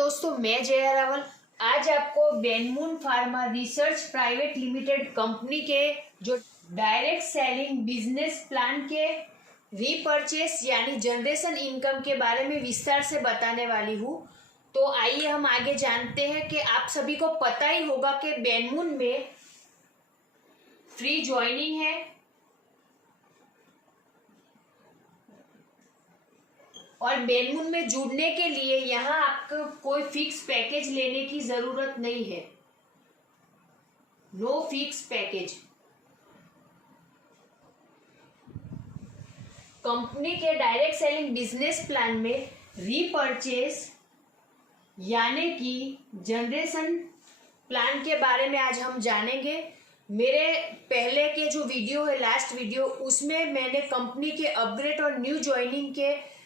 दोस्तों, मैं जया रावल आज आपको Benmoon pharma research private limited company के जो डायरेक्ट सेलिंग बिजनेस प्लान के रीपर्चेस यानी जनरेशन इनकम के बारे में विस्तार से बताने वाली हूँ। तो आइए हम आगे जानते हैं कि आप सभी को पता ही होगा कि बेनमून में फ्री ज्वाइनिंग है और बेनमून में जुड़ने के लिए यहाँ आपको कोई फिक्स पैकेज लेने की जरूरत नहीं है। No fix package. कंपनी के डायरेक्ट सेलिंग बिजनेस प्लान में रीपर्चेस यानी कि जनरेशन प्लान के बारे में आज हम जानेंगे। मेरे पहले के जो वीडियो है, लास्ट वीडियो, उसमें मैंने कंपनी के अपग्रेड और न्यू ज्वाइनिंग के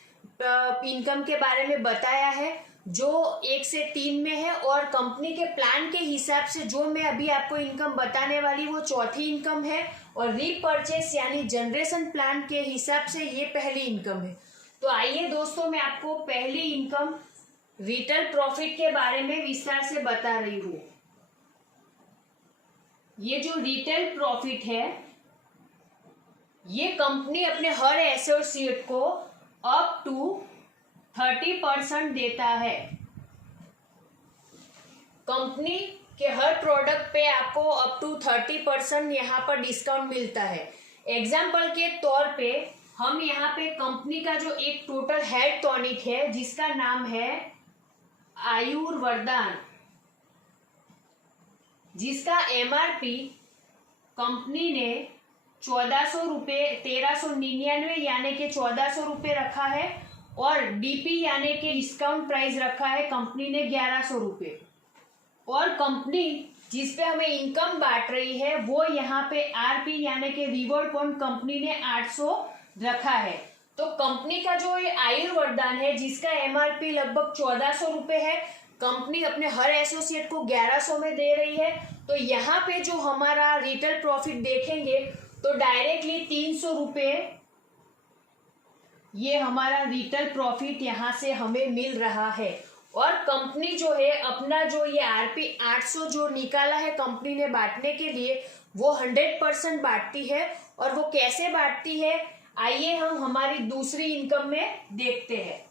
इनकम के बारे में बताया है, जो 1 से 3 में है, और कंपनी के प्लान के हिसाब से जो मैं अभी आपको इनकम बताने वाली वो चौथी इनकम है, और रीपर्चेस यानी जनरेशन प्लान के हिसाब से ये पहली इनकम है। तो आइए दोस्तों, मैं आपको पहली इनकम रिटेल प्रॉफिट के बारे में विस्तार से बता रही हूँ। ये जो रिटेल प्रॉफिट है, ये कंपनी अपने हर एसोसिएट को अप टू 30% देता है। कंपनी के हर प्रोडक्ट पे आपको अप टू 30% यहाँ पर डिस्काउंट मिलता है। एग्जाम्पल के तौर पे हम यहाँ पे कंपनी का जो एक टोटल हेड टॉनिक है जिसका नाम है आयुर्वर्दान, जिसका एमआरपी कंपनी ने 1400 रुपये 1399 यानी कि 1400 रुपये रखा है, और डीपी यानी कि डिस्काउंट प्राइस रखा है कंपनी ने 1100 रुपये। और कंपनी जिस पे हमें इनकम बांट रही है वो यहाँ पे आरपी यानी कि रिवॉर्ड पॉइंट कंपनी ने 800 रखा है। तो कंपनी का जो ये आयुर्वर्दान है जिसका एमआरपी लगभग 1400 रुपये है, कंपनी अपने हर एसोसिएट को 1100 में दे रही है। तो यहाँ पे जो हमारा रिटेल प्रॉफिट देखेंगे तो डायरेक्टली 300 रुपये ये हमारा रिटेल प्रॉफिट यहाँ से हमें मिल रहा है। और कंपनी जो है अपना जो ये आरपी 800 जो निकाला है कंपनी ने बांटने के लिए, वो 100% बांटती है। और वो कैसे बांटती है, आइए हम हमारी दूसरी इनकम में देखते हैं।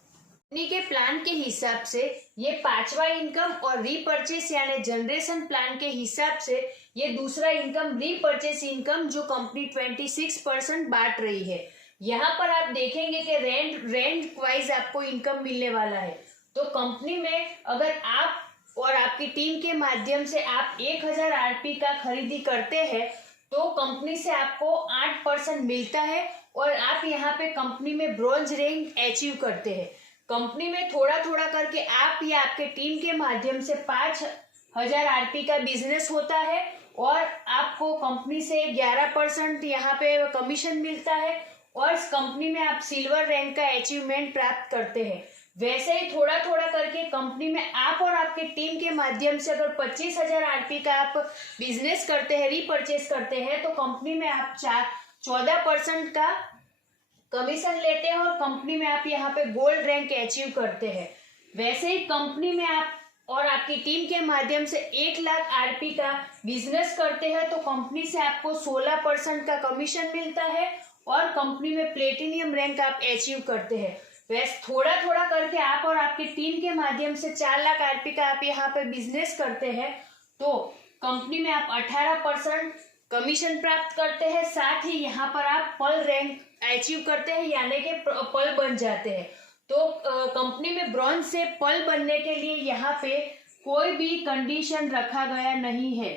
कंपनी के प्लान के हिसाब से ये 5वां इनकम, और रीपर्चेस यानी जनरेशन प्लान के हिसाब से ये दूसरा इनकम रीपर्चेस इनकम जो कंपनी 26% बांट रही है। यहाँ पर आप देखेंगे कि रेंट वाइज आपको इनकम मिलने वाला है। तो कंपनी में अगर आप और आपकी टीम के माध्यम से आप 1000 आरपी का खरीदी करते हैं तो कंपनी से आपको 8% मिलता है, और आप यहाँ पे कंपनी में ब्रॉन्ज रैंक अचीव करते हैं। कंपनी में थोड़ा थोड़ा करके आप या आपके टीम के माध्यम से 5000 आरपी का बिजनेस होता है, और आपको कंपनी से 11% यहाँ पे कमीशन मिलता है, और कंपनी में आप सिल्वर रैंक का अचीवमेंट प्राप्त करते हैं। वैसे ही थोड़ा थोड़ा करके कंपनी में आप और आपके टीम के माध्यम से अगर 25,000 आरपी का आप बिजनेस करते हैं, रीपर्चेस करते हैं, तो कंपनी में आप 14% का कमीशन लेते हैं, और कंपनी में आप यहाँ पे गोल्ड रैंक अचीव करते हैं। वैसे ही कंपनी में आप और आपकी टीम के माध्यम से 1 लाख आरपी का बिजनेस करते हैं तो कंपनी से आपको 16% का कमीशन मिलता है, और कंपनी में प्लेटिनियम रैंक आप अचीव करते हैं। वैसे थोड़ा थोड़ा करके आप और आपकी टीम के माध्यम से 4 लाख आरपी का आप यहाँ पे बिजनेस करते हैं तो कंपनी में आप 18% कमीशन प्राप्त करते हैं। साथ ही यहाँ पर आप पल रैंक अचीव करते हैं यानी कि पल बन जाते हैं। तो कंपनी में ब्रॉन्ज से पल बनने के लिए यहाँ पे कोई भी कंडीशन रखा गया नहीं है।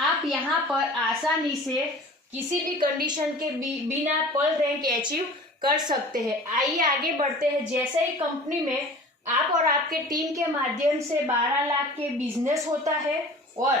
आप यहाँ पर आसानी से किसी भी कंडीशन के बिना पल रैंक अचीव कर सकते हैं। आइए आगे बढ़ते हैं। जैसे ही कंपनी में आप और आपके टीम के माध्यम से 12 लाख के बिजनेस होता है, और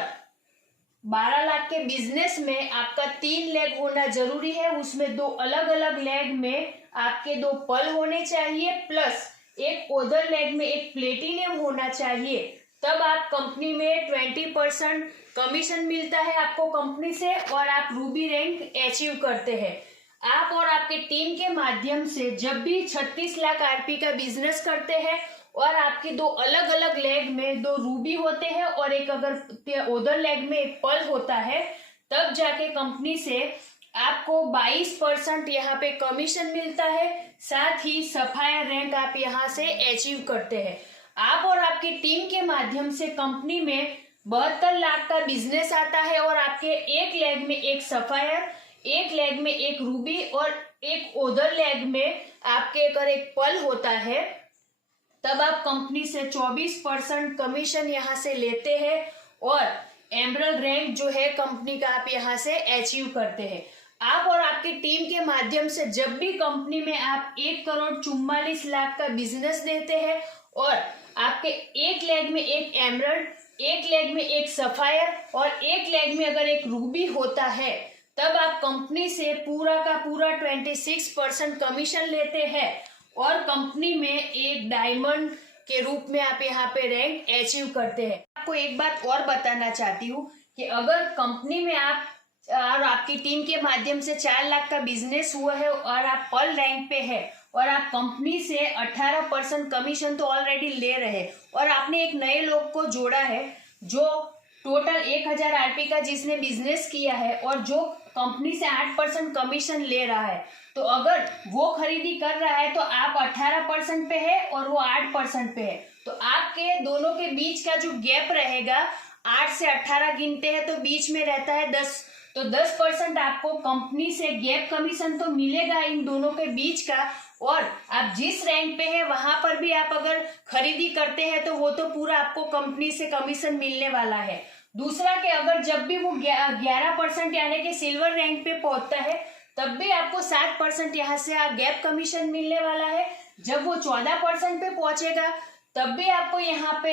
12 लाख के बिजनेस में आपका 3 लेग होना जरूरी है, उसमें 2 अलग अलग लेग में आपके 2 पल होने चाहिए, प्लस एक ओदर लेग में एक प्लेटिनियम होना चाहिए। तब आप कंपनी में 20% कमीशन मिलता है आपको कंपनी से, और आप रूबी रैंक अचीव करते हैं। आप और आपके टीम के माध्यम से जब भी 36 लाख आरपी का बिजनेस करते हैं और आपके दो अलग अलग लेग में दो रूबी होते हैं और एक अगर उधर लेग में एक पर्ल होता है, तब जाके कंपनी से आपको 22% यहाँ पे कमीशन मिलता है। साथ ही सफायर रैंक आप यहाँ से अचीव करते हैं। आप और आपकी टीम के माध्यम से कंपनी में 72 लाख का बिजनेस आता है और आपके एक लेग में एक सफायर, एक लेग में एक रूबी और एक उधर लेग में आपके अगर एक पर्ल होता है, तब आप कंपनी से 24% कमीशन यहाँ से लेते हैं और एमरल्ड रैंक जो है कंपनी का आप यहाँ से अचीव करते हैं। आप और आपकी टीम के माध्यम से जब भी कंपनी में आप 1,44 लाख का बिजनेस देते हैं और आपके एक लेग में एक एमरल्ड, एक लेग में एक सफायर और एक लेग में अगर एक रूबी होता है, तब आप कंपनी से पूरा का पूरा 26% कमीशन लेते हैं और कंपनी में एक डायमंड के रूप में आप यहाँ पे रैंक अचीव करते हैं। आपको एक बात और बताना चाहती हूँ कि अगर कंपनी में आप और आपकी टीम के माध्यम से 4 लाख का बिजनेस हुआ है और आप पर्ल रैंक पे है और आप कंपनी से 18% कमीशन तो ऑलरेडी ले रहे हैं और आपने एक नए लोग को जोड़ा है जो टोटल 1000 आरपी का जिसने बिजनेस किया है और जो कंपनी से 8% कमीशन ले रहा है, तो अगर वो खरीदी कर रहा है तो आप 18% पे है और वो 8% पे है, तो आपके दोनों के बीच का जो गैप रहेगा 8 से 18 गिनते हैं तो बीच में रहता है 10, तो 10% आपको कंपनी से गैप कमीशन तो मिलेगा इन दोनों के बीच का। और आप जिस रैंक पे है वहां पर भी आप अगर खरीदी करते हैं तो वो तो पूरा आपको कंपनी से कमीशन मिलने वाला है। दूसरा कि अगर जब भी वो 11% यानी कि सिल्वर रैंक पे पहुंचता है तब भी आपको 7% यहाँ से गैप कमीशन मिलने वाला है। जब वो 14% पे पहुंचेगा तब भी आपको यहाँ पे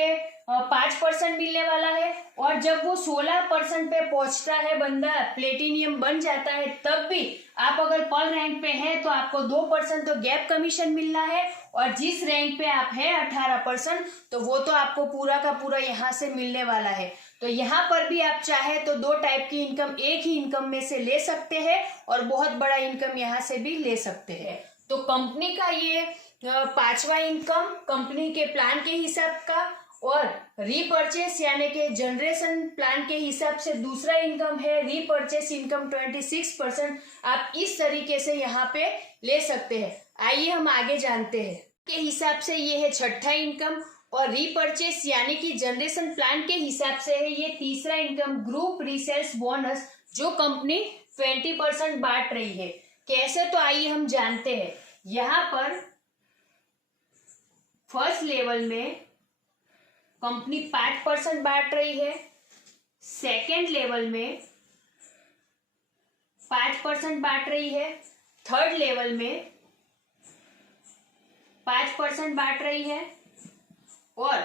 5% मिलने वाला है और जब वो 16% पे पहुंचता है बंदा, प्लेटिनियम बन जाता है, तब भी आप अगर पर्ल रैंक पे हैं तो आपको 2% तो गैप कमीशन मिल रहा है और जिस रैंक पे आप हैं 18% तो वो तो आपको पूरा का पूरा यहाँ से मिलने वाला है। तो यहाँ पर भी आप चाहे तो 2 टाइप की इनकम एक ही इनकम में से ले सकते हैं और बहुत बड़ा इनकम यहाँ से भी ले सकते हैं। तो कंपनी का ये 5वां इनकम कंपनी के प्लान के हिसाब का और रीपर्चेस यानी कि जनरेशन प्लान के हिसाब से दूसरा इनकम है रीपर्चेस इनकम 26%। आप इस तरीके से यहाँ पे ले सकते हैं। आइए हम आगे जानते हैं। के हिसाब से ये है छठा इनकम और रीपर्चेस यानी कि जनरेशन प्लान के हिसाब से है ये तीसरा इनकम ग्रुप रीसेल्स बोनस, जो कंपनी 20% बांट रही है। कैसे, तो आइए हम जानते हैं। यहाँ पर फर्स्ट लेवल में कंपनी 5% बांट रही है, सेकेंड लेवल में 5% बांट रही है, थर्ड लेवल में 5% बांट रही है और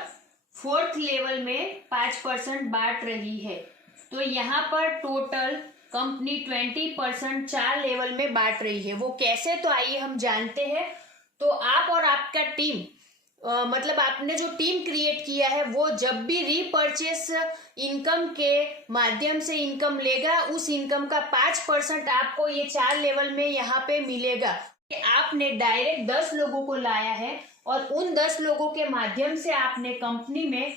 फोर्थ लेवल में 5% बांट रही है। तो यहाँ पर टोटल कंपनी 20% 4 लेवल में बांट रही है। वो कैसे, तो आइए हम जानते हैं। तो आप और आपका टीम मतलब आपने जो टीम क्रिएट किया है वो जब भी रीपर्चेस इनकम के माध्यम से इनकम लेगा उस इनकम का 5% आपको ये 4 लेवल में यहाँ पे मिलेगा। आपने डायरेक्ट 10 लोगों को लाया है और उन 10 लोगों के माध्यम से आपने कंपनी में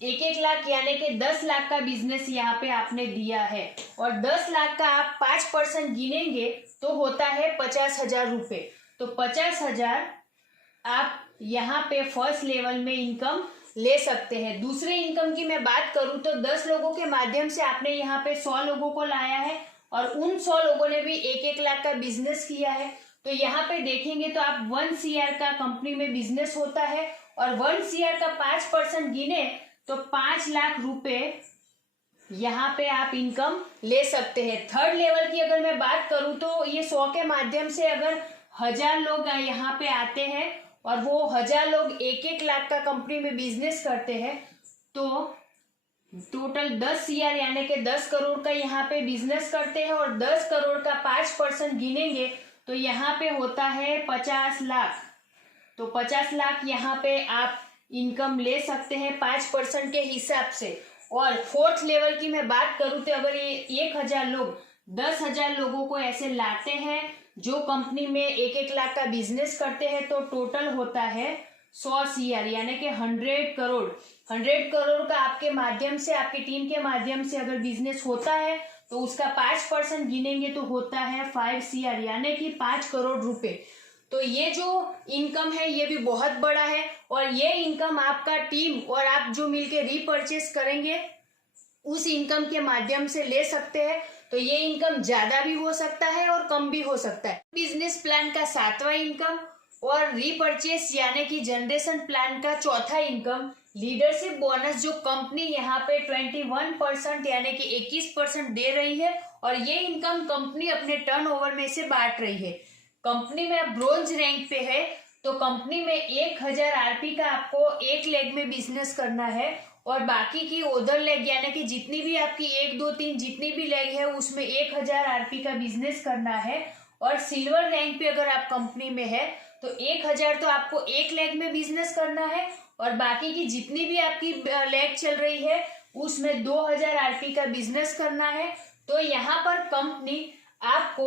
1-1 लाख यानी कि 10 लाख का बिजनेस यहाँ पे आपने दिया है और 10 लाख का आप 5% गिनेंगे तो होता है 50,000 रुपये। तो 50,000 आप यहाँ पे फर्स्ट लेवल में इनकम ले सकते हैं। दूसरे इनकम की मैं बात करूं तो 10 लोगों के माध्यम से आपने यहाँ पे 100 लोगों को लाया है और उन 100 लोगों ने भी 1-1 लाख का बिजनेस किया है। तो यहाँ पे देखेंगे तो आप 1 CR का कंपनी में बिजनेस होता है और 1 CR का 5% गिने तो 5 लाख रुपए यहाँ पे आप इनकम ले सकते हैं। थर्ड लेवल की अगर मैं बात करूं तो ये 100 के माध्यम से अगर 1000 लोग यहाँ पे आते हैं और वो 1000 लोग 1-1 लाख का कंपनी में बिजनेस करते हैं तो टोटल 10 CR यानी कि 10 करोड़ का यहाँ पे बिजनेस करते हैं और 10 करोड़ का 5% गिनेंगे तो यहाँ पे होता है 50 लाख। तो 50 लाख यहाँ पे आप इनकम ले सकते हैं 5% के हिसाब से। और फोर्थ लेवल की मैं बात करूँ तो अगर ये 1000 लोग 10,000 लोगों को ऐसे लाते हैं जो कंपनी में 1-1 लाख का बिजनेस करते हैं तो टोटल होता है 100 CR यानी कि 100 करोड़। 100 करोड़ का आपके माध्यम से, आपकी टीम के माध्यम से अगर बिजनेस होता है तो उसका 5% गिनेंगे तो होता है 5 CR यानी कि 5 करोड़ रुपए। तो ये जो इनकम है ये भी बहुत बड़ा है, और ये इनकम आपका टीम और आप जो मिलके रीपरचेस करेंगे उस इनकम के माध्यम से ले सकते हैं। तो ये इनकम ज्यादा भी हो सकता है और कम भी हो सकता है। बिजनेस प्लान का 7वां इनकम और रीपरचेस यानी कि जनरेशन प्लान का 4था इनकम, लीडरशिप बोनस जो कंपनी यहाँ पे 21% यानी कि 21% दे रही है, और ये इनकम कंपनी अपने टर्नओवर में से बांट रही है। कंपनी में आप ब्रोंज रैंक पे है तो कंपनी में 1000 आरपी का आपको एक लेग में बिजनेस करना है, और बाकी की उधर लेग यानी कि जितनी भी आपकी 1 2 3 जितनी भी लेग है उसमें 1000 आरपी का बिजनेस करना है। और सिल्वर रैंक पे अगर आप कंपनी में है तो 1000 तो आपको एक लेग में बिजनेस करना है, और बाकी की जितनी भी आपकी लेग चल रही है उसमें 2000 आरपी का बिजनेस करना है। तो यहाँ पर कंपनी आपको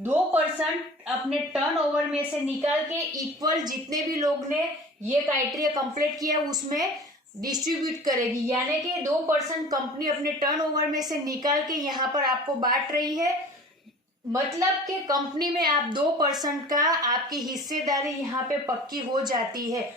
2% अपने टर्नओवर में से निकाल के इक्वल जितने भी लोग ने ये क्राइटेरिया कंप्लीट किया उसमें डिस्ट्रीब्यूट करेगी, यानी कि 2% कंपनी अपने टर्नओवर में से निकाल के यहाँ पर आपको बांट रही है। मतलब कि कंपनी में आप 2% का आपकी हिस्सेदारी यहाँ पे पक्की हो जाती है,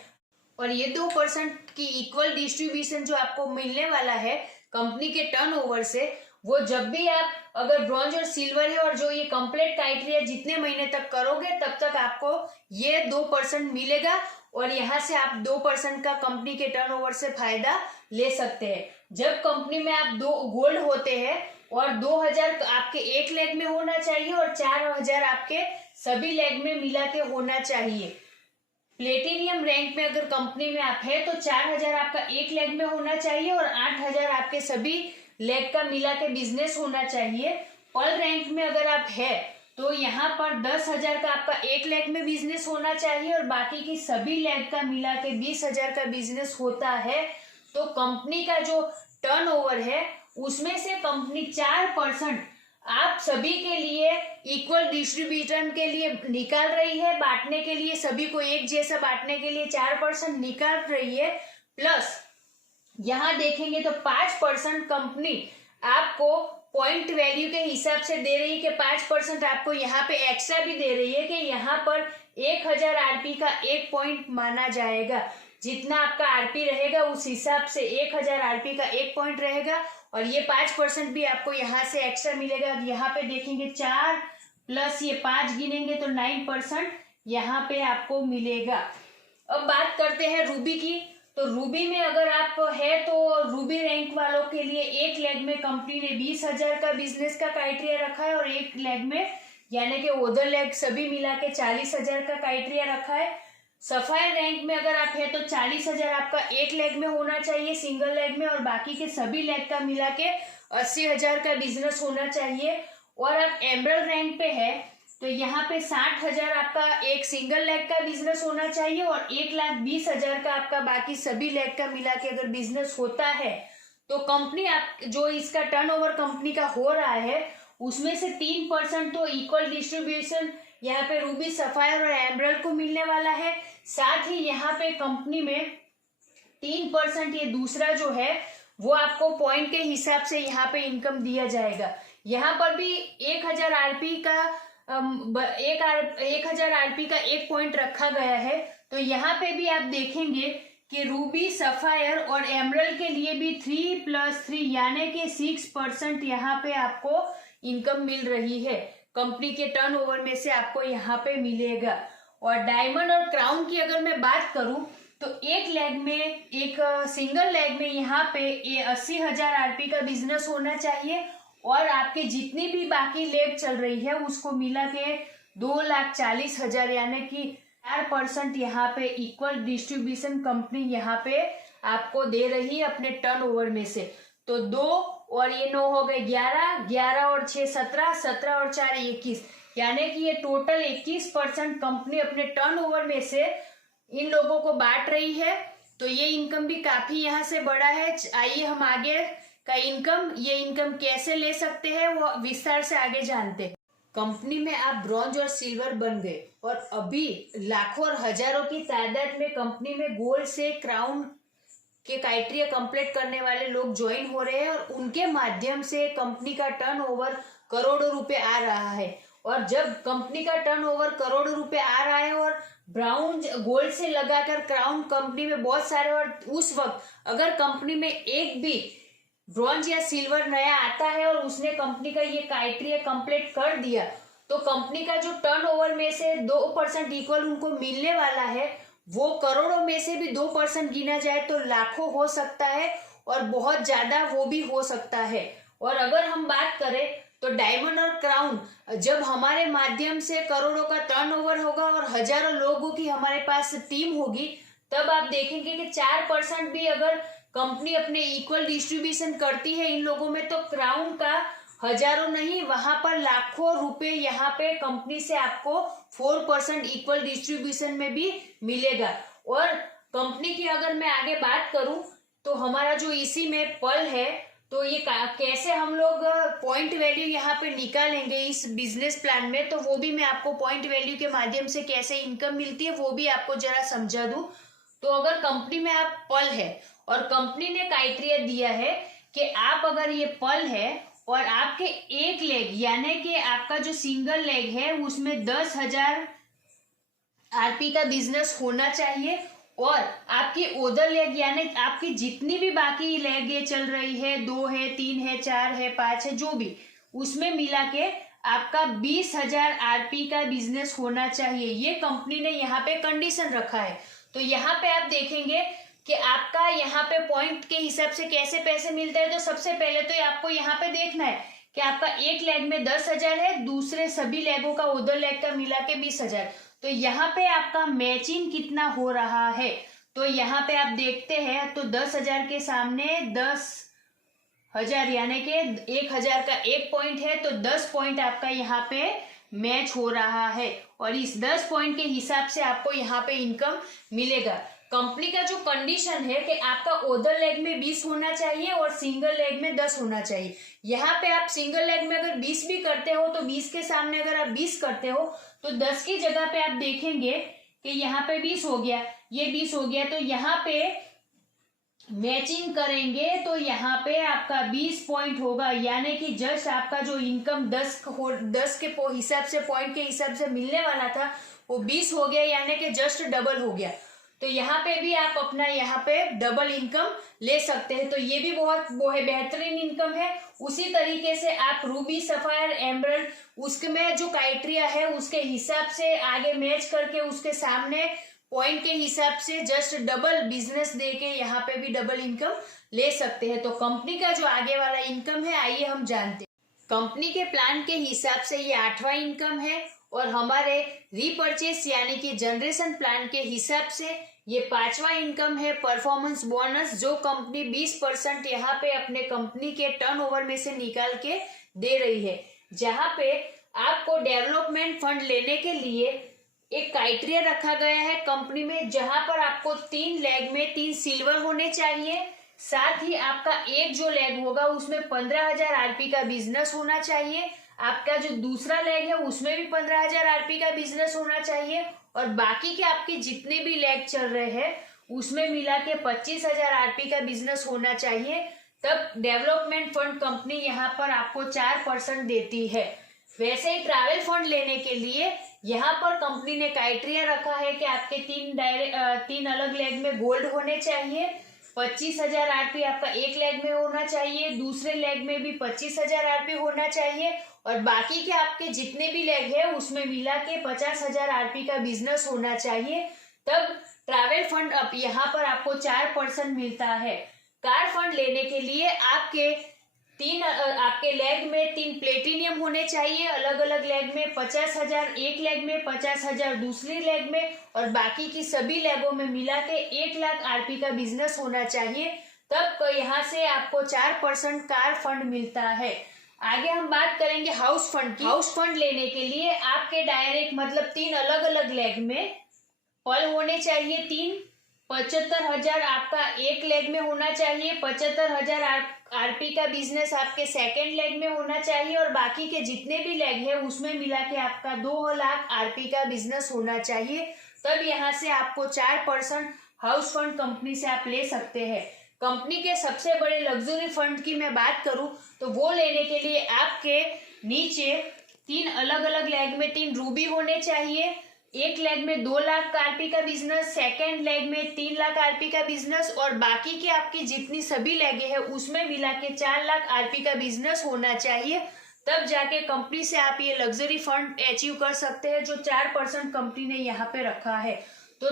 और ये 2% की इक्वल डिस्ट्रीब्यूशन जो आपको मिलने वाला है कंपनी के टर्नओवर से, वो जब भी आप अगर ब्रॉन्ज और सिल्वर है और जो ये कंप्लीट क्राइटेरिया जितने महीने तक करोगे तब तक आपको ये 2% मिलेगा, और यहाँ से आप 2% का कंपनी के टर्नओवर से फायदा ले सकते हैं। जब कंपनी में आप 2 गोल्ड होते हैं और 2000 आपके एक लेग में होना चाहिए और 4000 आपके सभी लेग में मिला के होना चाहिए। प्लेटिनियम रैंक में अगर कंपनी में आप है तो 4000 आपका एक लेग में होना चाहिए और 8000 आपके सभी लेग का मिला के बिजनेस होना चाहिए। पर्ल रैंक में अगर आप है तो यहाँ पर 10,000 का आपका एक लेग में बिजनेस होना चाहिए और बाकी की सभी लेग का मिला के 20,000 का बिजनेस होता है। तो कंपनी का जो टर्नओवर है उसमें से कंपनी 4% आप सभी के लिए इक्वल डिस्ट्रीब्यूशन के लिए निकाल रही है, बांटने के लिए सभी को एक जैसा बांटने के लिए 4% निकाल रही है। प्लस यहाँ देखेंगे तो 5% कंपनी आपको पॉइंट वैल्यू के हिसाब से दे रही है कि 5% आपको यहाँ पे एक्स्ट्रा भी दे रही है कि यहाँ पर 1000 आरपी का एक पॉइंट माना जाएगा। जितना आपका आरपी रहेगा उस हिसाब से 1000 आरपी का एक पॉइंट रहेगा, और ये 5% भी आपको यहाँ से एक्स्ट्रा मिलेगा। यहाँ पे देखेंगे 4 प्लस ये 5 गिनेंगे तो 9% यहाँ पे आपको मिलेगा। अब बात करते हैं रूबी की। तो रूबी में अगर आप है तो रूबी रैंक वालों के लिए एक लेग में कंपनी ने 20,000 का बिजनेस का क्राइटेरिया रखा है और एक लेग में यानी कि उधर लेग सभी मिला के 40,000 का क्राइटेरिया रखा है। सफायर रैंक में अगर आप है तो 40,000 आपका एक लेग में होना चाहिए सिंगल लेग में, और बाकी के सभी लेग का मिला के 80,000 का बिजनेस होना चाहिए। और आप एमरल्ड रैंक पे है तो यहाँ पे 60,000 आपका एक सिंगल लेग का बिजनेस होना चाहिए और 1,20,000 का आपका बाकी सभी लेग का मिला के अगर बिजनेस होता है तो कंपनी आप जो इसका टर्नओवर कंपनी का हो रहा है उसमें से 3% तो इक्वल डिस्ट्रीब्यूशन यहाँ पे रूबी, सफायर और एमरल्ड को मिलने वाला है। साथ ही यहाँ पे कंपनी में 3% ये दूसरा जो है वो आपको पॉइंट के हिसाब से यहाँ पे इनकम दिया जाएगा। यहाँ पर भी 1000 आरपी का 1000 आरपी का एक पॉइंट रखा गया है। तो यहाँ पे भी आप देखेंगे कि रूबी, सफायर और एमरल्ड के लिए भी 3+3 यानी कि 6% यहाँ पे आपको इनकम मिल रही है। कंपनी के टर्नओवर में से आपको यहाँ पे मिलेगा। और डायमंड और क्राउन की अगर मैं बात करूं तो एक लेग में, एक सिंगल लेग में यहाँ पे 80,000 आरपी का बिजनेस होना चाहिए, और आपके जितनी भी बाकी लेग चल रही है उसको मिला के 2,40,000 यानी कि 4% यहाँ पे इक्वल डिस्ट्रीब्यूशन कंपनी यहाँ पे आपको दे रही है अपने टर्नओवर में से। तो 2 और ये 9 हो गए 11, 11 और 6 17, 17 और 4 21, यानी कि ये टोटल 21% कंपनी अपने टर्नओवर में से इन लोगों को बांट रही है। तो ये इनकम भी काफी यहाँ से बड़ा है। आइए हम आगे का ये इनकम कैसे ले सकते हैं वो विस्तार से आगे जानते हैं। कंपनी में आप ब्रॉन्ज और सिल्वर बन गए और अभी लाखों और हजारों की तादाद में कंपनी में गोल्ड से क्राउन के क्राइटेरिया कंप्लीट करने वाले लोग ज्वाइन हो रहे हैं और उनके माध्यम से कंपनी का टर्नओवर करोड़ों रुपए आ रहा है। और जब कंपनी का टर्नओवर करोड़ों रुपए आ रहा है और ब्राउन गोल्ड से लगाकर क्राउन कंपनी में बहुत सारे, और उस वक्त अगर कंपनी में एक भी ब्रॉन्ज या सिल्वर नया आता है और उसने कंपनी का ये क्राइटेरिया कंप्लीट कर दिया तो कंपनी का जो टर्नओवर में से 2% इक्वल उनको मिलने वाला है, वो करोड़ों में से भी 2% गिना जाए तो लाखों हो सकता है और बहुत ज्यादा वो भी हो सकता है। और अगर हम बात करें तो डायमंड और क्राउन जब हमारे माध्यम से करोड़ों का टर्नओवर होगा और हजारों लोगों की हमारे पास टीम होगी, तब आप देखेंगे कि 4% भी अगर कंपनी अपने इक्वल डिस्ट्रीब्यूशन करती है इन लोगों में, तो क्राउन का हजारों नहीं वहां पर लाखों रुपए यहाँ पे कंपनी से आपको 4% इक्वल डिस्ट्रीब्यूशन में भी मिलेगा। और कंपनी की अगर मैं आगे बात करूं तो हमारा जो इसी में पल है, तो ये कैसे हम लोग पॉइंट वैल्यू यहाँ पे निकालेंगे इस बिजनेस प्लान में, तो वो भी मैं आपको पॉइंट वैल्यू के माध्यम से कैसे इनकम मिलती है वो भी आपको जरा समझा दूं। तो अगर कंपनी में आप पल है और कंपनी ने क्राइटेरिया दिया है कि आप अगर ये पल है और आपके एक लेग यानी कि आपका जो सिंगल लेग है उसमें 10,000 आरपी का बिजनेस होना चाहिए और आपकी ओदर लेग यानी आपकी जितनी भी बाकी लेग ये चल रही है, 2 है, 3 है, 4 है, 5 है, जो भी उसमें मिला के आपका 20,000 आरपी का बिजनेस होना चाहिए। ये कंपनी ने यहाँ पे कंडीशन रखा है। तो यहाँ पे आप देखेंगे कि आपका यहाँ पे पॉइंट के हिसाब से कैसे पैसे मिलते हैं। तो सबसे पहले तो आपको यहाँ पे देखना है कि आपका एक लेग में 10,000 है, दूसरे सभी लेगों का उधर लेग का मिला के 20,000। तो यहाँ पे आपका मैचिंग कितना हो रहा है, तो यहाँ पे आप देखते हैं तो 10,000 के सामने 10,000 यानी कि 1,000 का एक पॉइंट है, तो 10 पॉइंट आपका यहाँ पे मैच हो रहा है और इस 10 पॉइंट के हिसाब से आपको यहाँ पे इनकम मिलेगा। कंपनी का जो कंडीशन है कि आपका ओदर लेग में 20 होना चाहिए और सिंगल लेग में 10 होना चाहिए। यहाँ पे आप सिंगल लेग में अगर 20 भी करते हो तो 20 के सामने अगर आप 20 करते हो तो 10 की जगह पे आप देखेंगे कि यहाँ पे 20 हो गया, ये 20 हो गया, तो यहाँ पे मैचिंग करेंगे तो यहाँ पे आपका 20 पॉइंट होगा यानी कि जस्ट आपका जो इनकम 10 के हिसाब से पॉइंट के हिसाब से मिलने वाला था वो 20 हो गया यानी कि जस्ट डबल हो गया। तो यहाँ पे भी आप अपना यहाँ पे डबल इनकम ले सकते हैं। तो ये भी बहुत बेहतरीन इनकम है। उसी तरीके से आप रूबी, सफायर, एमरल्ड उसके में जो क्राइटेरिया है उसके हिसाब से आगे मैच करके उसके सामने पॉइंट के हिसाब से जस्ट डबल बिजनेस देके यहाँ पे भी डबल इनकम ले सकते हैं। तो कंपनी का जो आगे वाला इनकम है आइए हम जानते हैं। कंपनी के प्लान के हिसाब से ये 8वां इनकम है और हमारे रीपर्चेस यानी कि जनरेशन प्लान के हिसाब से ये 5वां इनकम है। परफॉर्मेंस बोनस जो कंपनी 20% यहाँ पे अपने कंपनी के टर्नओवर में से निकाल के दे रही है, जहाँ पे आपको डेवलपमेंट फंड लेने के लिए एक क्राइटेरिया रखा गया है कंपनी में, जहां पर आपको 3 लेग में 3 सिल्वर होने चाहिए, साथ ही आपका एक जो लेग होगा उसमें 15,000 आरपी का बिजनेस होना चाहिए, आपका जो दूसरा लेग है उसमें भी 15,000 आरपी का बिजनेस होना चाहिए और बाकी के आपके जितने भी लेग चल रहे हैं उसमें मिला के 25,000 आरपी का बिजनेस होना चाहिए। तब डेवलपमेंट फंड कंपनी यहाँ पर आपको 4% देती है। वैसे ही ट्रैवल फंड लेने के लिए यहाँ पर कंपनी ने क्राइटेरिया रखा है कि आपके 3 अलग लेग में गोल्ड होने चाहिए, 25,000 आरपी आपका एक लेग में होना चाहिए, दूसरे लेग में भी 25,000 आरपी होना चाहिए और बाकी के आपके जितने भी लेग है उसमें मिला के 50,000 आरपी का बिजनेस होना चाहिए। तब ट्रैवल फंड अब यहाँ पर आपको 4% मिलता है। कार फंड लेने के लिए आपके लेग में 3 प्लेटिनियम होने चाहिए, अलग अलग लेग में 50,000 एक लेग में, 50,000 दूसरी लेग में और बाकी की सभी लेगों में मिला के 1 लाख आरपी का बिजनेस होना चाहिए। तब यहाँ से आपको 4% कार फंड मिलता है। आगे हम बात करेंगे हाउस फंड की। हाउस फंड लेने के लिए आपके डायरेक्ट मतलब 3 अलग अलग लेग में पल होने चाहिए 3 75,000 आपका एक लेग में होना चाहिए, 75,000 आरपी का बिजनेस आपके सेकेंड लेग में होना चाहिए और बाकी के जितने भी लेग है उसमें मिला के आपका 2 लाख आरपी का बिजनेस होना चाहिए। तब यहाँ से आपको 4% हाउस फंड कंपनी से आप ले सकते हैं। कंपनी के सबसे बड़े लग्जरी फंड की मैं बात करूं तो वो लेने के लिए आपके नीचे 3 अलग अलग लेग में 3 रूबी होने चाहिए। एक लेग में 2 लाख आरपी का बिजनेस, सेकेंड लेग में 3 लाख आरपी का बिजनेस और बाकी की आपकी जितनी सभी लेगे हैं उसमें मिला के 4 लाख आरपी का बिजनेस होना चाहिए। तब जाके कंपनी से आप ये लग्जरी फंड अचीव कर सकते हैं जो 4% कंपनी ने यहाँ पे रखा है। तो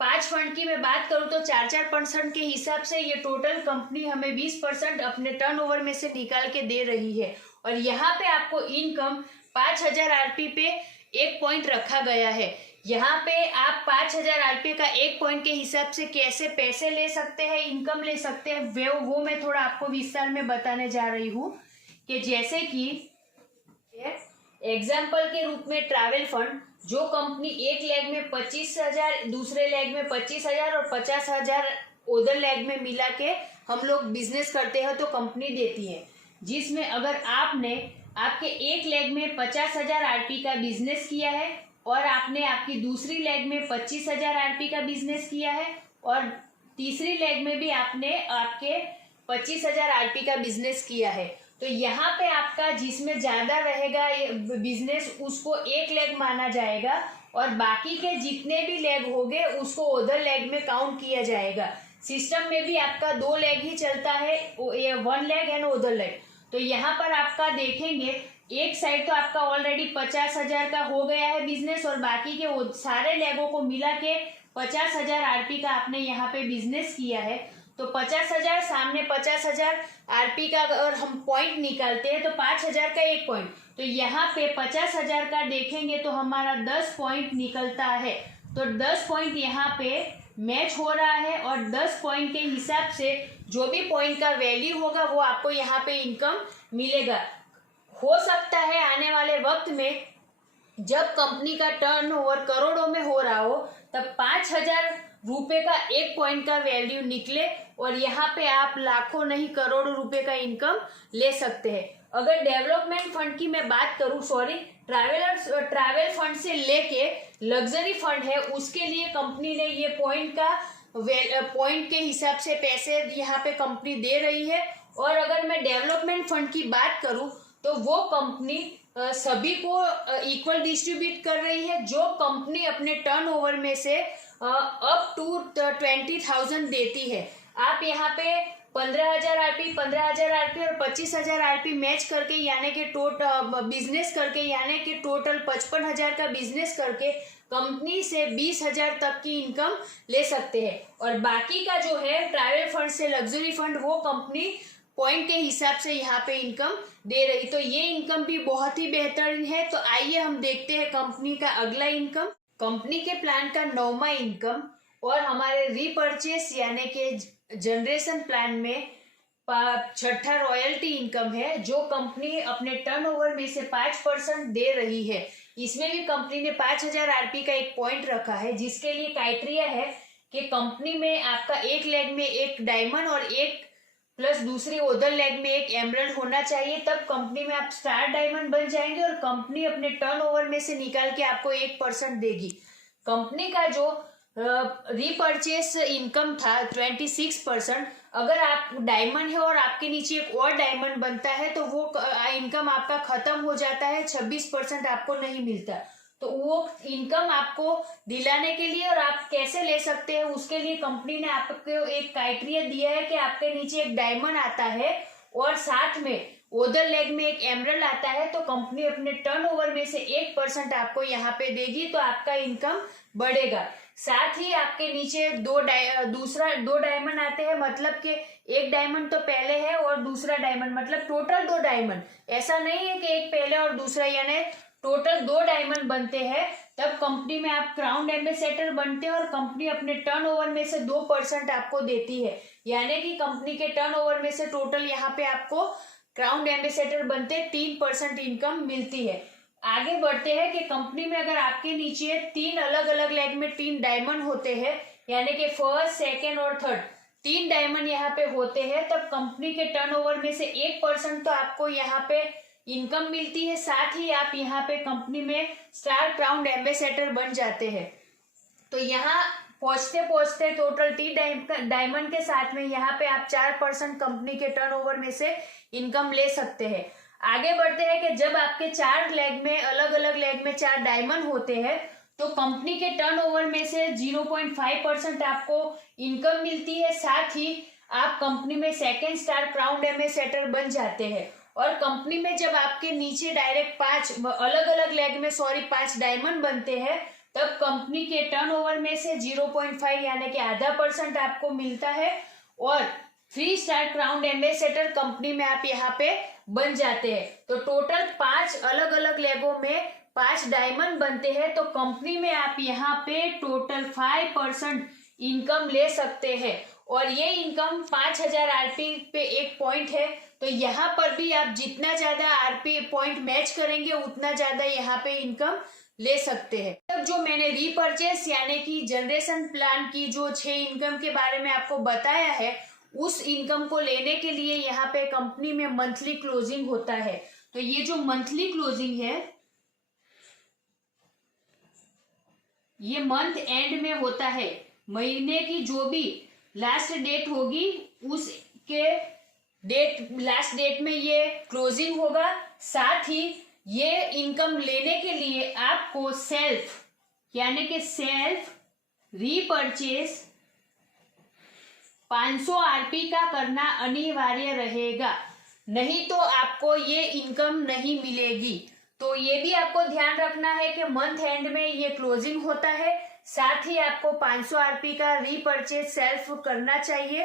5 फंड की मैं बात करूं तो 4% के हिसाब से ये टोटल कंपनी हमें 20% अपने टर्नओवर में से निकाल के दे रही है। और यहाँ पे आपको इनकम 5,000 आरपी पे 1 पॉइंट रखा गया है। यहाँ पे आप 5,000 आरपी का 1 पॉइंट के हिसाब से कैसे पैसे ले सकते हैं, इनकम ले सकते हैं, वो मैं थोड़ा आपको विस्तार में बताने जा रही हूँ। कि जैसे कि एग्जाम्पल के रूप में ट्रैवल फंड, जो कंपनी एक लेग में 25,000, दूसरे लेग में 25,000 और 50,000 उधर लेग में मिला के हम लोग बिजनेस करते हैं तो कंपनी देती है। जिसमें अगर आपने आपके एक लेग में 50,000 आरपी का बिजनेस किया है और आपने आपकी दूसरी लेग में 25,000 आरपी का बिजनेस किया है और तीसरी लेग में भी आपने आपके 25,000 आरपी का बिजनेस किया है, तो यहाँ पे आपका जिसमें ज्यादा रहेगा बिजनेस उसको एक लेग माना जाएगा और बाकी के जितने भी लेग होंगे उसको उधर लेग में काउंट किया जाएगा। सिस्टम में भी आपका 2 लेग ही चलता है, 1 लेग एंड उधर लेग। तो यहाँ पर आपका देखेंगे एक साइड तो आपका ऑलरेडी 50,000 का हो गया है बिजनेस और बाकी के सारे लेगों को मिला के 50,000 आरपी का आपने यहाँ पे बिजनेस किया है। तो 50,000 सामने 50,000 आरपी का अगर हम पॉइंट निकालते हैं तो 5,000 का 1 पॉइंट, तो यहाँ पे 50,000 का देखेंगे तो हमारा 10 पॉइंट निकलता है। तो 10 पॉइंट यहाँ पे मैच हो रहा है और 10 पॉइंट के हिसाब से जो भी पॉइंट का वैल्यू होगा वो आपको यहाँ पे इनकम मिलेगा। हो सकता है आने वाले वक्त में जब कंपनी का टर्नओवर करोड़ों में हो रहा हो तब 5,000 रुपए का 1 पॉइंट का वैल्यू निकले और यहाँ पे आप लाखों नहीं करोड़ों रुपए का इनकम ले सकते हैं। अगर डेवलपमेंट फंड की मैं बात करूं, ट्रैवल फंड से लेके लग्जरी फंड है उसके लिए कंपनी ने ये पॉइंट के हिसाब से पैसे यहाँ पे कंपनी दे रही है। और अगर मैं डेवलपमेंट फंड की बात करूं तो वो कंपनी सभी को इक्वल डिस्ट्रीब्यूट कर रही है। जो कंपनी अपने टर्नओवर में से अप टू 20,000 देती है, आप यहाँ पे 15,000 आरपी, 15,000 आरपी और 25,000 आरपी मैच करके यानी कि बिजनेस करके यानी कि टोटल 55,000 का बिजनेस करके कंपनी से 20,000 तक की इनकम ले सकते हैं। और बाकी का जो है ट्रैवल फंड से लग्जरी फंड वो कंपनी पॉइंट के हिसाब से यहाँ पे इनकम दे रही, तो ये इनकम भी बहुत ही बेहतरीन है। तो आइए हम देखते हैं कंपनी का अगला इनकम। कंपनी के प्लान का 9वां इनकम और हमारे रीपर्चेस यानी कि जनरेशन प्लान में 6ठा रॉयल्टी इनकम है जो कंपनी अपने टर्नओवर में से 5% दे रही है। इसमें भी कंपनी ने 5,000 आरपी का 1 पॉइंट रखा है जिसके लिए क्राइटेरिया है कि कंपनी में आपका एक लेग में 1 डायमंड और 1 प्लस दूसरी उधर लेग में 1 एमरल्ड होना चाहिए, तब कंपनी में आप स्टार डायमंड बन जाएंगे और कंपनी अपने टर्नओवर में से निकाल के आपको 1% देगी। कंपनी का जो रीपर्चेस इनकम था 26%, अगर आप डायमंड है और आपके नीचे एक और डायमंड बनता है तो वो इनकम आपका खत्म हो जाता है, 26% आपको नहीं मिलता। तो वो इनकम आपको दिलाने के लिए और आप कैसे ले सकते हैं उसके लिए कंपनी ने आपको एक क्राइटेरिया दिया है कि आपके नीचे एक डायमंड आता है और साथ में उधर लेग में 1 एमरल्ड आता है, तो कंपनी अपने टर्नओवर में से 1% आपको यहाँ पे देगी तो आपका इनकम बढ़ेगा। साथ ही आपके नीचे 2 डायमंड आते हैं, मतलब कि 1 डायमंड तो पहले है और दूसरा डायमंड, मतलब टोटल 2 डायमंड। ऐसा नहीं है कि एक पहले और दूसरा, यानी टोटल 2 डायमंड बनते हैं। तब कंपनी में आप क्राउन एम्बेसडर बनते हैं और कंपनी अपने टर्नओवर में से 2% आपको देती है, यानी कि कंपनी के टर्नओवर में से टोटल यहाँ पे आपको क्राउन एम्बेसडर बनते 3% इनकम मिलती है। आगे बढ़ते हैं कि कंपनी में अगर आपके नीचे 3 अलग अलग लेग में 3 डायमंड होते हैं, यानी कि फर्स्ट, सेकेंड और थर्ड 3 डायमंड यहाँ पे होते हैं, तब कंपनी के टर्नओवर में से 1% तो आपको यहाँ पे इनकम मिलती है। साथ ही आप यहाँ पे कंपनी में स्टार क्राउन एम्बेसडर बन जाते हैं। तो यहाँ पहुंचते पहुंचते टोटल 3 डायमंड के साथ में यहाँ पे आप 4% कंपनी के टर्नओवर में से इनकम ले सकते हैं। आगे बढ़ते हैं कि जब आपके 4 लेग में, अलग अलग लेग में 4 डायमंड होते हैं, तो कंपनी के टर्नओवर में से 0.5% आपको इनकम मिलती है। साथ ही आप कंपनी में सेकेंड स्टार क्राउन एम्बेसडर बन जाते हैं। और कंपनी में जब आपके नीचे डायरेक्ट 5 अलग अलग लेग में 5 डायमंड बनते हैं, तब कंपनी के टर्नओवर में से 0.5 यानी कि आधा % आपको मिलता है। और 3 स्टार क्राउन एम्बेसडर कंपनी में आप यहाँ पे बन जाते हैं। तो टोटल 5 अलग अलग लेगों में 5 डायमंड बनते हैं। तो कंपनी में आप यहाँ पे टोटल 5% इनकम ले सकते हैं। और ये इनकम 5000 आरपी पे 1 पॉइंट है। तो यहाँ पर भी आप जितना ज्यादा आरपी पॉइंट मैच करेंगे उतना ज्यादा यहाँ पे इनकम ले सकते हैं। तब जो मैंने रीपर्चेस यानी कि जनरेशन प्लान की जो 6 इनकम के बारे में आपको बताया है, उस इनकम को लेने के लिए यहाँ पे कंपनी में मंथली क्लोजिंग होता है। तो ये जो मंथली क्लोजिंग है, ये मंथ एंड में होता है। महीने की जो भी लास्ट डेट होगी, उसके लास्ट डेट में ये क्लोजिंग होगा। साथ ही ये इनकम लेने के लिए आपको सेल्फ रीपर्चेस 500 आरपी का करना अनिवार्य रहेगा, नहीं तो आपको ये इनकम नहीं मिलेगी। तो ये भी आपको ध्यान रखना है कि मंथ एंड में ये क्लोजिंग होता है। साथ ही आपको 500 आरपी का रीपर्चेस सेल्फ करना चाहिए।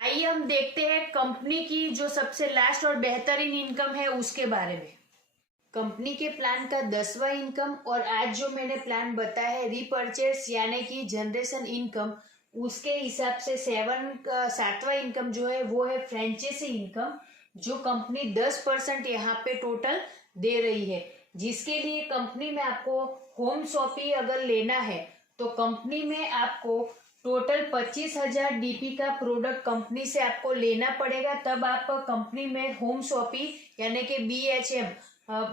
आइए हम देखते हैं कंपनी की जो सबसे लास्ट और बेहतरीन इनकम है उसके बारे में। कंपनी के प्लान का 10वां इनकम और आज जो मैंने प्लान बताया है रीपर्चेस यानी कि जनरेशन इनकम, उसके हिसाब से 7वां इनकम जो है वो है फ्रेंचाइजी इनकम, जो कंपनी 10% यहाँ पे टोटल दे रही है। जिसके लिए कंपनी में आपको होम शॉपिंग अगर लेना है तो कंपनी में आपको टोटल 25,000 डीपी का प्रोडक्ट कंपनी से आपको लेना पड़ेगा, तब आप कंपनी में होम शॉपिंग यानी कि BHM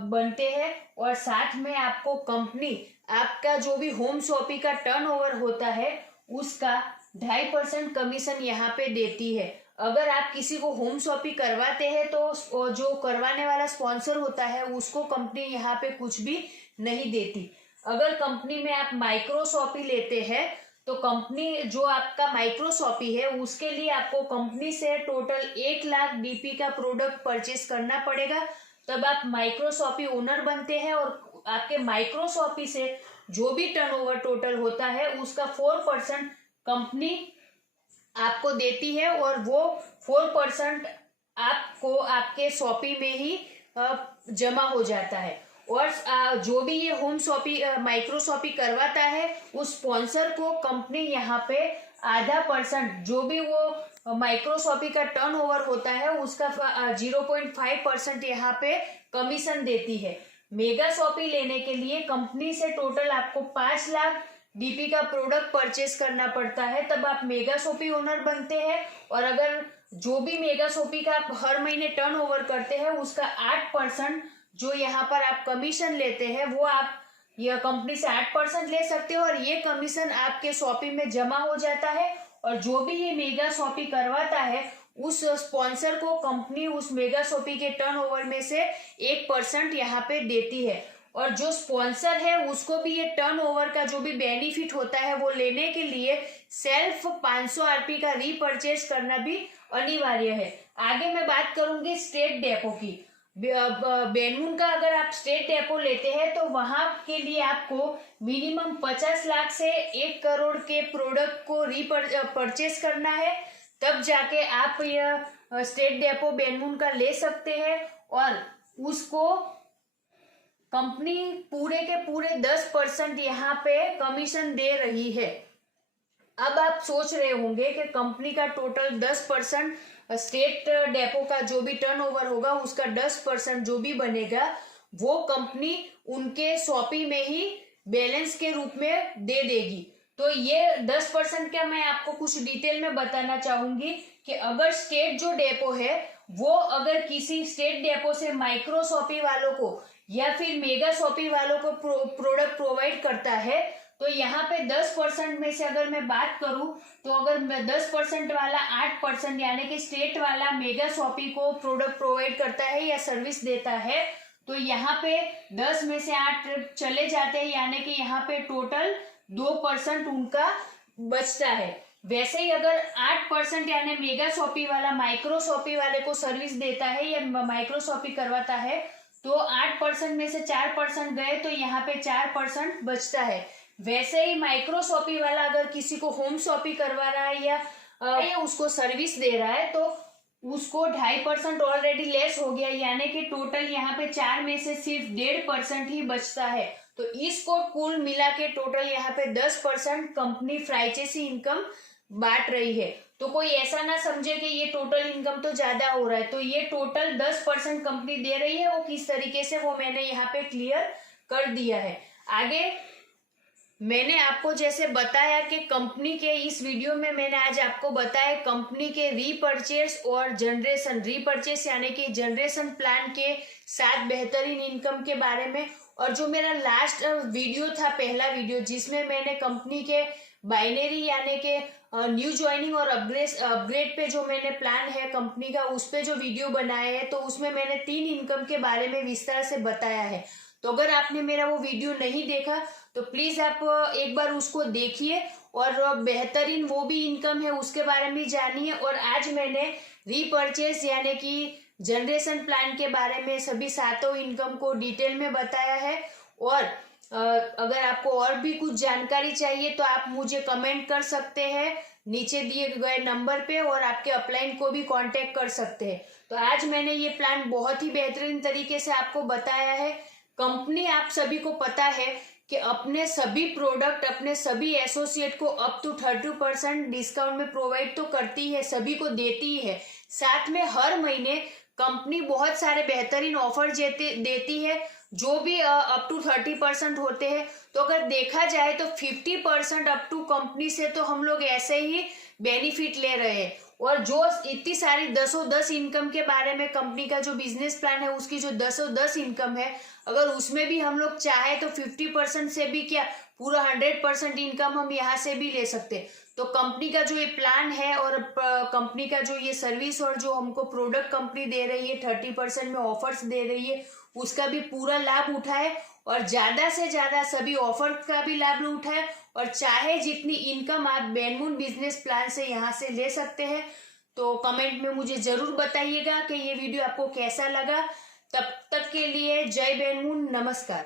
बनते हैं। और साथ में आपको कंपनी आपका जो भी होम शॉपिंग का टर्नओवर होता है उसका 2.5% कमीशन यहाँ पे देती है। अगर आप किसी को होम शॉपिंग करवाते हैं तो जो करवाने वाला स्पॉन्सर होता है उसको कंपनी यहाँ पे कुछ भी नहीं देती। अगर कंपनी में आप माइक्रो शॉपिंग लेते हैं तो कंपनी जो आपका माइक्रो शॉपिंग है उसके लिए आपको कंपनी से टोटल 1 लाख डीपी का प्रोडक्ट परचेस करना पड़ेगा, तब आप माइक्रो शॉपिंग ओनर बनते हैं। और आपके माइक्रो शॉपिंग से जो भी टर्नओवर टोटल होता है उसका 4% कंपनी आपको देती है और वो 4% आपको आपके शॉपिंग में ही जमा हो जाता है। और जो भी ये होम शॉपिंग माइक्रो शॉपिंग करवाता है उस स्पॉन्सर को कंपनी यहाँ पे 0.5% जो भी वो माइक्रो शॉपिंग का टर्नओवर होता है उसका 0.5% यहाँ पे कमीशन देती है। मेगा शॉपिंग लेने के लिए कंपनी से टोटल आपको 5 लाख डीपी का प्रोडक्ट परचेस करना पड़ता है, तब आप मेगा शॉपिंग ओनर बनते हैं। और अगर जो भी मेगा शॉपिंग का आप हर महीने टर्नओवर करते हैं उसका 8% जो यहाँ पर आप कमीशन लेते हैं वो आप यह कंपनी से 8% ले सकते हो। और ये कमीशन आपके शॉपिंग में जमा हो जाता है। और जो भी ये मेगा शॉपिंग करवाता है उस स्पॉन्सर को कंपनी उस मेगा शॉपिंग के टर्नओवर में से 1% यहाँ पे देती है। और जो स्पॉन्सर है उसको भी ये टर्नओवर का जो भी बेनिफिट होता है वो लेने के लिए सेल्फ 500 आरपी का रीपर्चेस करना भी अनिवार्य है। आगे मैं बात करूंगी स्टेट डेपो की। बेनमून का अगर आप स्टेट डेपो लेते हैं तो वहां के लिए आपको मिनिमम 50 लाख से 1 करोड़ के प्रोडक्ट को परचेस करना है, तब जाके आप यह स्टेट डेपो बेनमून का ले सकते हैं। और उसको कंपनी पूरे के पूरे 10% यहाँ पे कमीशन दे रही है। अब आप सोच रहे होंगे कि कंपनी का टोटल 10% स्टेट डेपो का जो भी टर्नओवर होगा उसका 10% जो भी बनेगा वो कंपनी उनके शॉपिंग में ही बैलेंस के रूप में दे देगी। तो ये 10% का मैं आपको कुछ डिटेल में बताना चाहूंगी कि अगर स्टेट जो डेपो है वो अगर किसी स्टेट डेपो से माइक्रो शॉपी वालों को या फिर मेगा शॉपी वालों को प्रोडक्ट प्रोवाइड करता है, तो यहाँ पे 10% में से अगर मैं बात करूं तो अगर 10% वाला 8% यानी कि स्टेट वाला मेगा शॉपी को प्रोडक्ट प्रोवाइड करता है या सर्विस देता है, तो यहाँ पे 10 में से 8 चले जाते हैं, यानी कि यहाँ पे टोटल 2% उनका बचता है। वैसे ही अगर 8% यानी मेगा शॉपी वाला माइक्रो शॉपी वाले को सर्विस देता है या माइक्रो शॉपी करवाता है, तो 8% में से 4% गए तो यहाँ पे 4% बचता है। वैसे ही माइक्रो शॉपी वाला अगर किसी को होम शॉपी करवा रहा है या उसको सर्विस दे रहा है, तो उसको 2.5% ऑलरेडी लेस हो गया, यानी कि टोटल यहाँ पे 4 में से सिर्फ 1.5% ही बचता है। तो इसको कुल मिला के टोटल यहाँ पे 10% कंपनी फ्रैंचाइजी इनकम बांट रही है। तो कोई ऐसा ना समझे कि ये टोटल इनकम तो ज्यादा हो रहा है, तो ये टोटल 10% कंपनी दे रही है। वो किस तरीके से वो मैंने यहाँ पे क्लियर कर दिया है। आगे मैंने आपको जैसे बताया कि कंपनी के इस वीडियो में मैंने आज आपको बताया कंपनी के रीपर्चेस और जनरेशन, रीपर्चेस यानी कि जनरेशन प्लान के साथ बेहतरीन इनकम के बारे में, और जो मेरा लास्ट वीडियो था, पहला वीडियो, जिसमें मैंने कंपनी के बाइनरी यानी कि न्यू ज्वाइनिंग और अपग्रेड पे जो मैंने प्लान है कंपनी का, उस पे जो वीडियो बनाया है, तो उसमें मैंने 3 इनकम के बारे में विस्तार से बताया है। तो अगर आपने मेरा वो वीडियो नहीं देखा तो प्लीज आप एक बार उसको देखिए और बेहतरीन वो भी इनकम है उसके बारे में जानिए। और आज मैंने रीपर्चेस यानी कि जनरेशन प्लान के बारे में सभी 7 इनकम को डिटेल में बताया है। और अगर आपको और भी कुछ जानकारी चाहिए तो आप मुझे कमेंट कर सकते हैं नीचे दिए गए नंबर पे, और आपके अपलाइन को भी कांटेक्ट कर सकते हैं। तो आज मैंने ये प्लान बहुत ही बेहतरीन तरीके से आपको बताया है। कंपनी आप सभी को पता है कि अपने सभी प्रोडक्ट अपने सभी एसोसिएट को अप टू 30% डिस्काउंट में प्रोवाइड तो करती है, सभी को देती है। साथ में हर महीने कंपनी बहुत सारे बेहतरीन ऑफर देती है जो भी अप टू 30% होते हैं। तो अगर देखा जाए तो 50% अप टू कंपनी से तो हम लोग ऐसे ही बेनिफिट ले रहे हैं। और जो इतनी सारी 10 इनकम के बारे में कंपनी का जो बिजनेस प्लान है उसकी जो 10 इनकम है, अगर उसमें भी हम लोग चाहे तो 50% से भी क्या पूरा 100% इनकम हम यहाँ से भी ले सकते। तो कंपनी का जो ये प्लान है और कंपनी का जो ये सर्विस और जो हमको प्रोडक्ट कंपनी दे रही है 30% में ऑफर्स दे रही है, उसका भी पूरा लाभ उठाए और ज्यादा से ज्यादा सभी ऑफर का भी लाभ उठाए, और चाहे जितनी इनकम आप बेनमून बिजनेस प्लान से यहाँ से ले सकते हैं। तो कमेंट में मुझे जरूर बताइएगा कि ये वीडियो आपको कैसा लगा। तब तक के लिए जय बेनमून, नमस्कार।